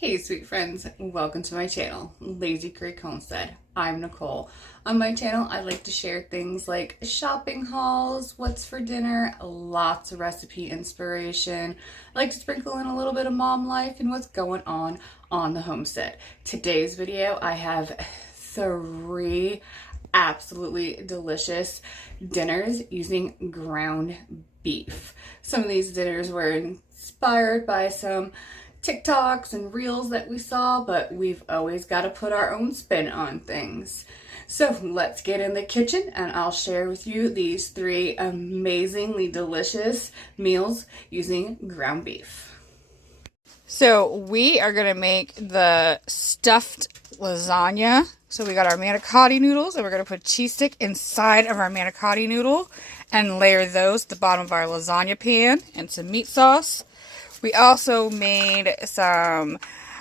Hey sweet friends, welcome to my channel, Lazy Creek Homestead. I'm Nicole. On my channel, I like to share things like shopping hauls, what's for dinner, lots of recipe inspiration. I like to sprinkle in a little bit of mom life and what's going on the homestead. Today's video, I have 3 absolutely delicious dinners using ground beef. Some of these dinners were inspired by some TikToks and reels that we saw, but we've always got to put our own spin on things. So let's get in the kitchen and I'll share with you these 3 amazingly delicious meals using ground beef. So we are going to make the stuffed lasagna. So we got our manicotti noodles and we're going to put cheese stick inside of our manicotti noodle and layer those at the bottom of our lasagna pan and some meat sauce. We also made some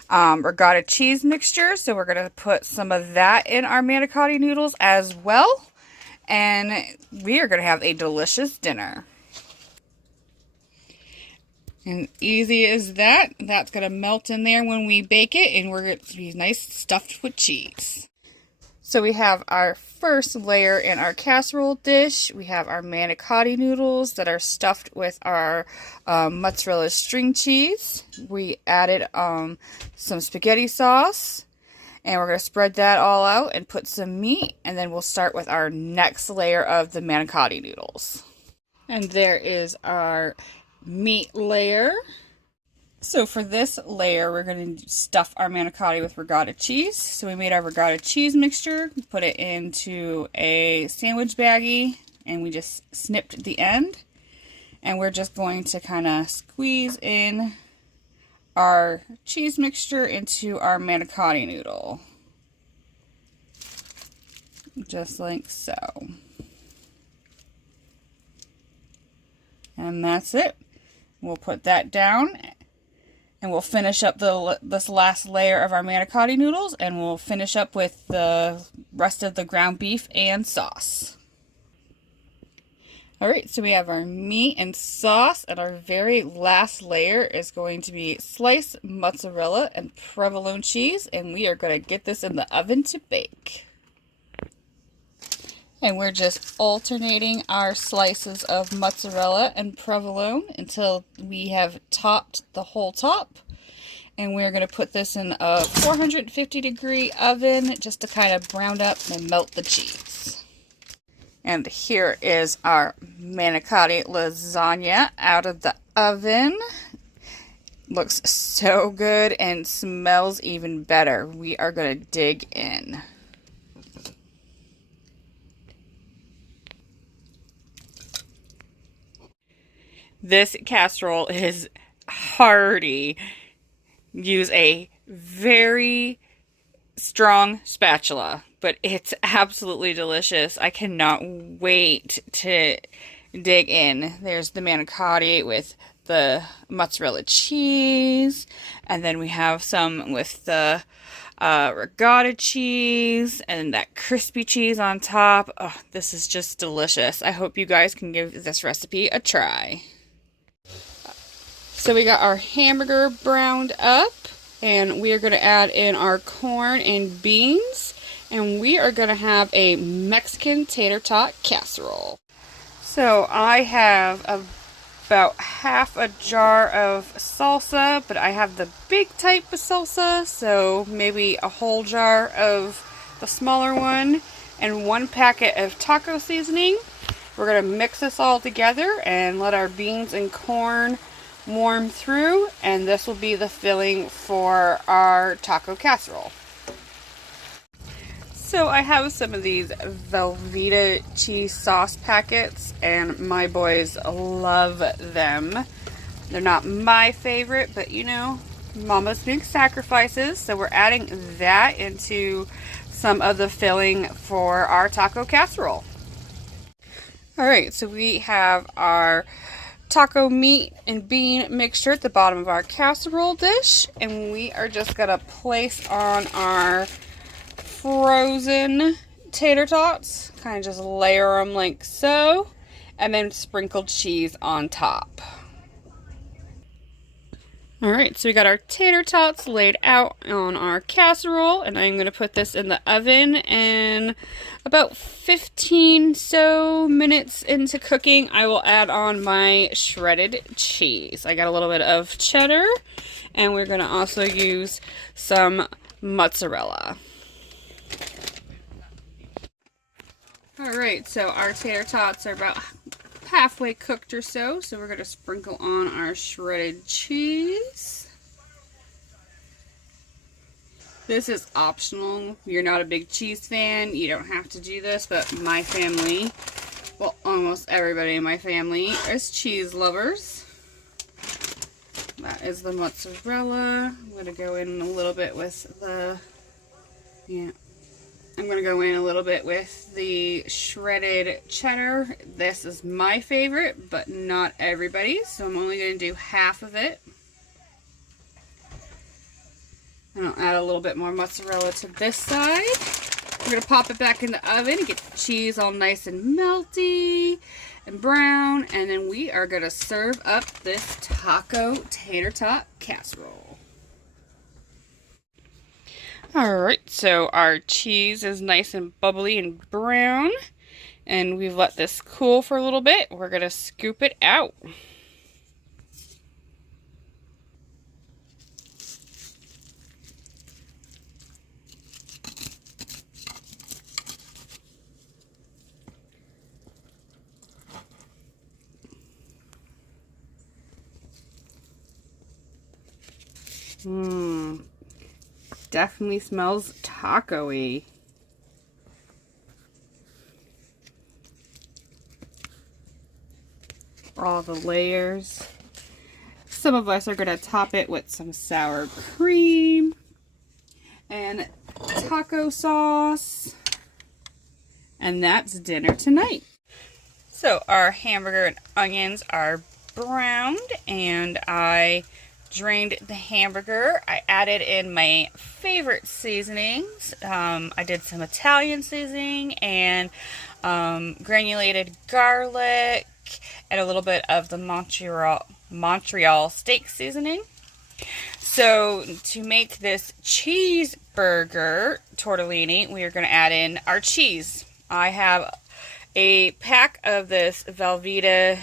ricotta cheese mixture, so we're going to put some of that in our manicotti noodles as well. And we are going to have a delicious dinner. And easy as that. That's going to melt in there when we bake it, and we're going to be nice stuffed with cheese. So we have our first layer in our casserole dish. We have our manicotti noodles that are stuffed with our mozzarella string cheese. We added some spaghetti sauce, and we're going to spread that all out and put some meat, and then we'll start with our next layer of the manicotti noodles. And there is our meat layer. So for this layer, we're going to stuff our manicotti with ricotta cheese. So we made our ricotta cheese mixture, put it into a sandwich baggie, and we just snipped the end. And we're just going to kind of squeeze in our cheese mixture into our manicotti noodle. Just like so. And that's it. We'll put that down. And we'll finish up this last layer of our manicotti noodles, and we'll finish up with the rest of the ground beef and sauce. Alright, so we have our meat and sauce, and our very last layer is going to be sliced mozzarella and provolone cheese, and we are going to get this in the oven to bake. And we're just alternating our slices of mozzarella and provolone until we have topped the whole top. And we're going to put this in a 450-degree oven just to kind of brown up and melt the cheese. And here is our manicotti lasagna out of the oven. Looks so good and smells even better. We are going to dig in. This casserole is hearty. Use a very strong spatula, but it's absolutely delicious. I cannot wait to dig in. There's the manicotti with the mozzarella cheese, and then we have some with the ricotta cheese and that crispy cheese on top. Oh, this is just delicious. I hope you guys can give this recipe a try. So we got our hamburger browned up, and we are going to add in our corn and beans, and we are going to have a Mexican tater tot casserole. So I have about half a jar of salsa, but I have the big type of salsa, so maybe a whole jar of the smaller one, and 1 packet of taco seasoning. We're going to mix this all together and let our beans and corn warm through, and this will be the filling for our taco casserole. So I have some of these Velveeta cheese sauce packets, and my boys love them. They're not my favorite, but you know, mamas make sacrifices, so we're adding that into some of the filling for our taco casserole. Alright, so we have our taco meat and bean mixture at the bottom of our casserole dish, and we are just going to place on our frozen tater tots, kind of just layer them like so, and then sprinkle cheese on top. Alright, so we got our tater tots laid out on our casserole, and I'm going to put this in the oven, and about 15 so minutes into cooking, I will add on my shredded cheese. I got a little bit of cheddar, and we're going to also use some mozzarella. Alright, so our tater tots are about halfway cooked or so, so we're going to sprinkle on our shredded cheese. This is optional. If you're not a big cheese fan, you don't have to do this, but my family, well, almost everybody in my family is cheese lovers. That is the mozzarella. I'm going to go in a little bit with I'm going to go in a little bit with the shredded cheddar. This is my favorite, but not everybody's, so I'm only going to do half of it. And I'll add a little bit more mozzarella to this side. We're going to pop it back in the oven and get the cheese all nice and melty and brown, and then we are going to serve up this taco tater tot casserole. Alright, so our cheese is nice and bubbly and brown, and we've let this cool for a little bit. We're going to scoop it out. Definitely smells taco-y. All the layers. Some of us are going to top it with some sour cream and taco sauce. And that's dinner tonight. So our hamburger and onions are browned, and I drained the hamburger. I added in my favorite seasonings. I did some Italian seasoning and granulated garlic and a little bit of the Montreal steak seasoning. So to make this cheeseburger tortellini, we are going to add in our cheese. I have a pack of this Velveeta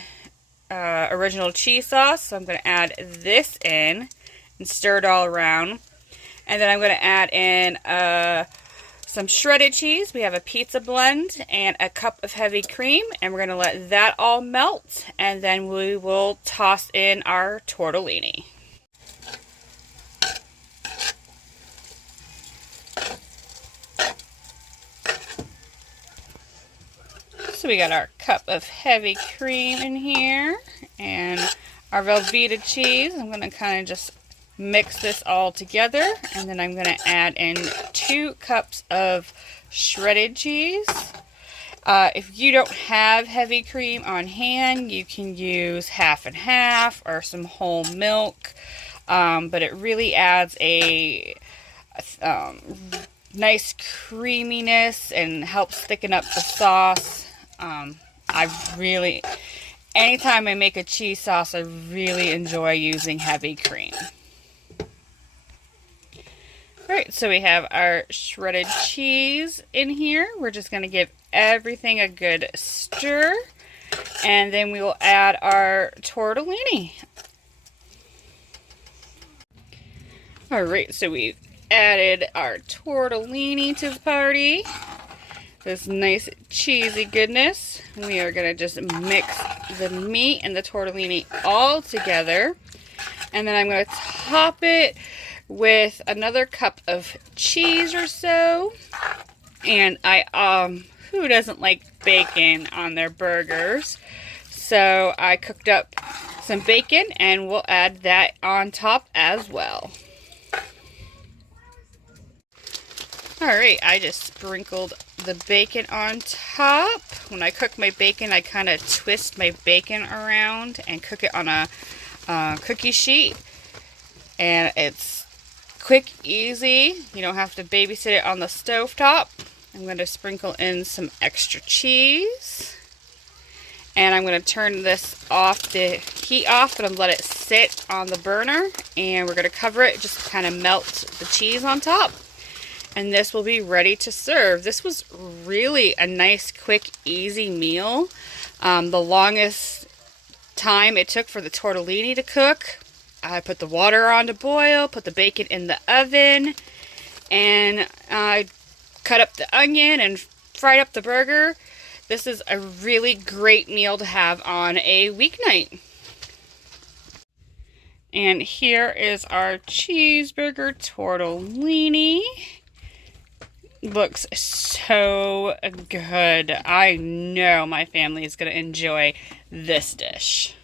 original cheese sauce, so I'm going to add this in and stir it all around. And then I'm going to add in some shredded cheese. We have a pizza blend and a cup of heavy cream, and we're going to let that all melt, and then we will toss in our tortellini. So we got our cup of heavy cream in here and our Velveeta cheese. I'm going to kind of just mix this all together, and then I'm going to add in 2 cups of shredded cheese. If you don't have heavy cream on hand, you can use half and half or some whole milk, but it really adds a nice creaminess and helps thicken up the sauce. Anytime I make a cheese sauce, I really enjoy using heavy cream. Alright, so we have our shredded cheese in here. We're just going to give everything a good stir, and then we will add our tortellini. Alright, so we've added our tortellini to the party. This nice cheesy goodness. We are going to just mix the meat and the tortellini all together. And then I'm going to top it with another cup of cheese or so. And who doesn't like bacon on their burgers? So I cooked up some bacon, and we'll add that on top as well. Alright, I just sprinkled the bacon on top. When I cook my bacon, I kind of twist my bacon around and cook it on a cookie sheet. And it's quick, easy. You don't have to babysit it on the stovetop. I'm going to sprinkle in some extra cheese. And I'm going to turn this off, the heat off, but I'm going to let it sit on the burner. And we're going to cover it, just kind of melt the cheese on top. And this will be ready to serve. This was really a nice, quick, easy meal. The longest time it took for the tortellini to cook. I put the water on to boil, put the bacon in the oven, and I cut up the onion and fried up the burger. This is a really great meal to have on a weeknight. And here is our cheeseburger tortellini. Looks so good. I know my family is going to enjoy this dish.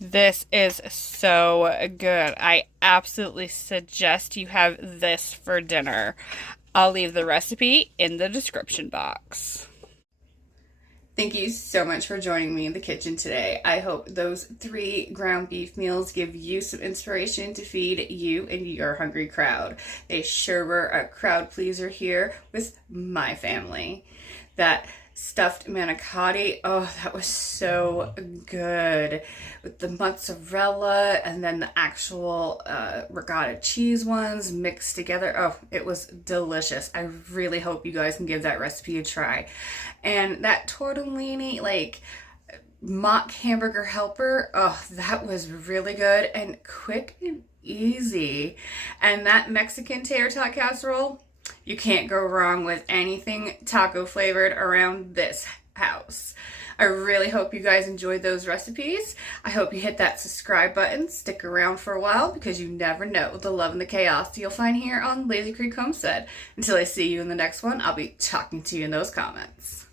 This is so good. I absolutely suggest you have this for dinner. I'll leave the recipe in the description box. Thank you so much for joining me in the kitchen today. I hope those 3 ground beef meals give you some inspiration to feed you and your hungry crowd. They sure were a crowd pleaser here with my family. That stuffed manicotti, oh, that was so good. With the mozzarella and then the actual ricotta cheese ones mixed together. Oh, it was delicious. I really hope you guys can give that recipe a try. And that tortellini, like mock hamburger helper, oh, that was really good and quick and easy. And that Mexican tater tot casserole, you can't go wrong with anything taco flavored around this house. I really hope you guys enjoyed those recipes. I hope you hit that subscribe button, stick around for a while, because you never know the love and the chaos you'll find here on Lazy Creek Homestead. Until I see you in the next one, I'll be talking to you in those comments.